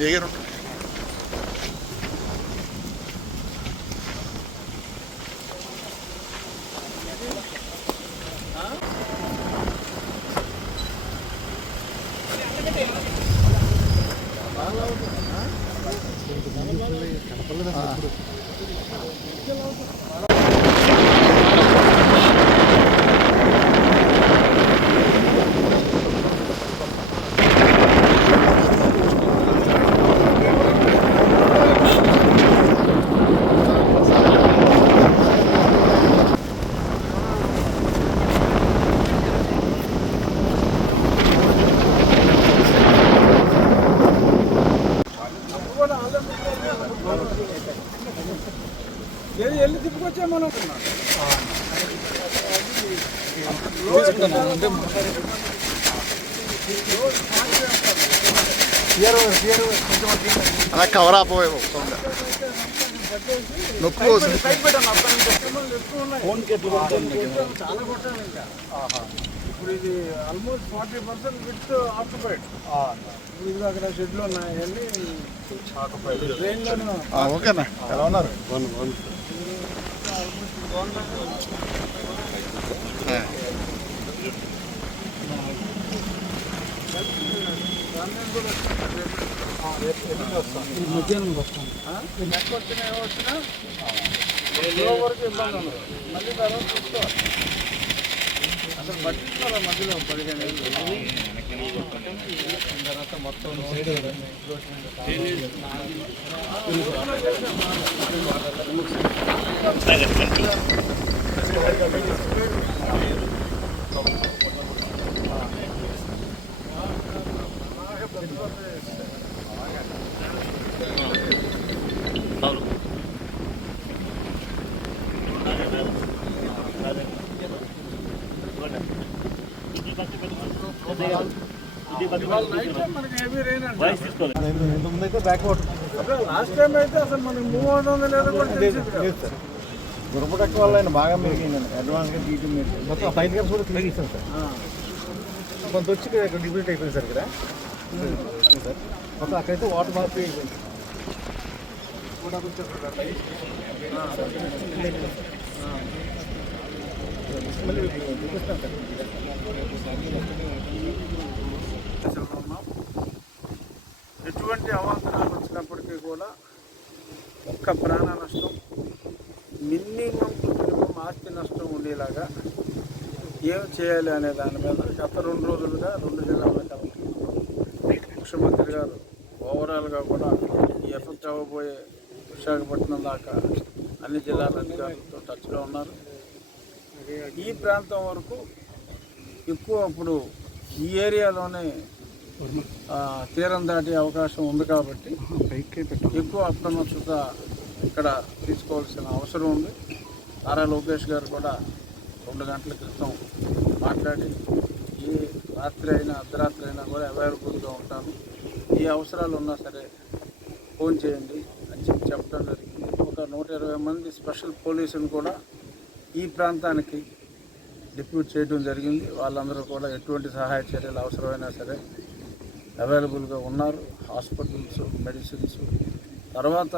దగ్గర ఏది వెళ్ళి తిప్పుకొచ్చా మనం? అలా కవర్ ఆపోయే చాలా కొట్టాను ఇంకా ఇప్పుడు ఇది almost forty percent with occupied ఇప్పుడు ఇది అక్కడ షెడ్లు ఉన్నాయని ట్రైన్లోనూ ఆ, ఓకేనా? ఎలా ఉన్నారు? మధ్యాహ్నం వస్తాను వచ్చినా ఏమొచ్చినా మళ్ళీ తర్వాత చూసుకోవాలి అసలు పట్టించుకోవాలి మధ్యలో పదిహేను తర్వాత మొత్తం నైట్ టైం లాస్ట్ టైం అయితే అసలు మనం మూవ్ అవుతుందో లేదో కూడా తెలిసేది వల్ల ఆయన బాగా మెరిగిందండి అడ్వాన్స్గా డీటీ మొత్తం ఫైన్ కప్స్ కూడా క్లియర్ ఇస్తాం సార్ కొంత వచ్చి ఇక్కడ డిప్యూట్ అయిపోయింది సార్ ఇక్కడ సార్ మొత్తం అక్కడైతే వాటర్ మార్పు అయిపోయింది సార్ ఎటువంటి అవాంతరాలు వచ్చినప్పటికీ కూడా ఒక్క ప్రాణ నష్టం మినిమం మినిమం ఆస్తి నష్టం ఉండేలాగా ఏం చేయాలి అనే దాని మీద గత రెండు రోజులుగా రెండు జిల్లాల ముఖ్యమంత్రి గారు ఓవరాల్గా కూడా ఎఫెక్ట్ అవ్వబోయే విశాఖపట్నం దాకా అన్ని జిల్లాల అధికారులతో టచ్లో ఉన్నారు. ఈ ప్రాంతం వరకు ఎక్కువ అప్పుడు ఈ ఏరియాలోనే తీరం దాటే అవకాశం ఉంది కాబట్టి ఎక్కువ అప్రమత్తత ఇక్కడ తీసుకోవాల్సిన అవసరం ఉంది. నారా లోకేష్ గారు కూడా రెండు గంటల క్రితం మాట్లాడి ఏ రాత్రి అయినా అర్ధరాత్రి అయినా కూడా అవైలబుల్గా ఉంటాను ఏ అవసరాలు ఉన్నా సరే ఫోన్ చేయండి అని చెప్పి చెప్పడం జరిగింది. ఒక నూట ఇరవై మంది స్పెషల్ పోలీసుని కూడా ఈ ప్రాంతానికి డిప్యూట్ చేయడం జరిగింది. వాళ్ళందరూ కూడా ఎటువంటి సహాయ చర్యలు అవసరమైనా సరే అవైలబుల్గా ఉన్నారు. Hospitals medicines. తర్వాత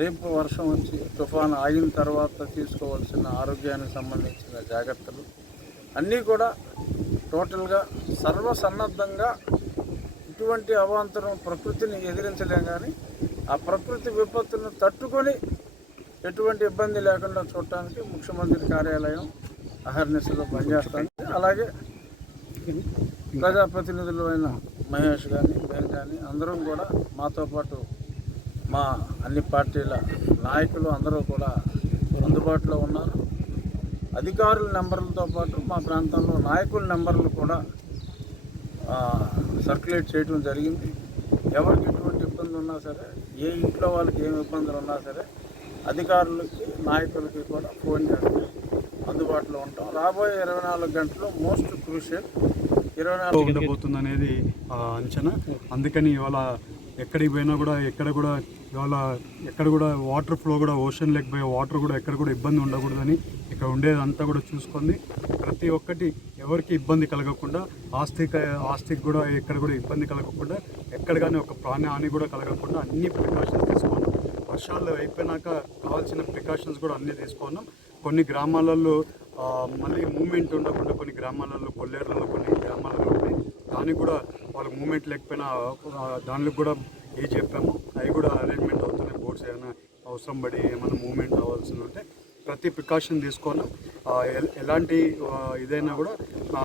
రేపు వర్షం వచ్చి తుఫాన్ ఆగిన తర్వాత తీసుకోవాల్సిన ఆరోగ్యానికి సంబంధించిన జాగ్రత్తలు అన్నీ కూడా టోటల్గా సర్వసన్నద్ధంగా ఇటువంటి అవాంతరం ప్రకృతిని ఎదిరించలేం కానీ ఆ ప్రకృతి విపత్తును తట్టుకొని ఎటువంటి ఇబ్బంది లేకుండా చూడటానికి ముఖ్యమంత్రి కార్యాలయం అహర్నిశలో పనిచేస్తుంది. అలాగే ప్రజాప్రతినిధులు అయిన మహేష్ కానీ మేము కానీ అందరం కూడా మాతో పాటు మా అన్ని పార్టీల నాయకులు అందరూ కూడా అందుబాటులో ఉన్నారు. అధికారుల నెంబర్లతో పాటు మా ప్రాంతంలో నాయకుల నెంబర్లు కూడా సర్క్యులేట్ చేయడం జరిగింది. ఎవరికి ఎటువంటి ఇబ్బంది ఉన్నా సరే ఏ ఇంట్లో వాళ్ళకి ఏమి ఇబ్బందులు ఉన్నా సరే అధికారులకి నాయకులకి కూడా ఫోన్ చేస్తే అందుబాటులో ఉంటాం. రాబోయే ఇరవై నాలుగు గంటలు మోస్ట్ క్రూషియల్. ఇరవై నాలుగు ఉండబోతుంది అనేది అంచనా. అందుకని ఇవాళ ఎక్కడికి పోయినా కూడా ఎక్కడ కూడా ఇవాళ ఎక్కడ కూడా వాటర్ ఫ్లో కూడా ఓషన్ లేకపోయే వాటర్ కూడా ఎక్కడ కూడా ఇబ్బంది ఉండకూడదని ఇక్కడ ఉండేదంతా కూడా చూసుకొని ప్రతి ఒక్కటి ఎవరికి ఇబ్బంది కలగకుండా ఆస్తికి ఆస్తికి కూడా ఎక్కడ కూడా ఇబ్బంది కలగకుండా ఎక్కడ కానీ ఒక ప్రాణ హాని కూడా కలగకుండా అన్ని ప్రికాషన్స్ తీసుకోవాలి వర్షాలు అయిపోయినాక కావాల్సిన ప్రికాషన్స్ కూడా అన్నీ తీసుకున్నాం. కొన్ని గ్రామాలలో మళ్ళీ మూమెంట్ ఉండకుండా కొన్ని గ్రామాలలో కొల్లేరులలో కొన్ని గ్రామాలలో ఉన్నాయి. దానికి కూడా వాళ్ళకి మూమెంట్ లేకపోయినా దానికి కూడా ఏ చెప్పాము. అవి కూడా అరేంజ్మెంట్ అవుతున్నాయి. బోర్డ్స్ ఏమైనా అవసరం పడి ఏమైనా మూమెంట్ అవ్వాల్సి ఉంటే ప్రతి ప్రికాషన్ తీసుకొని ఎలాంటి ఇదైనా కూడా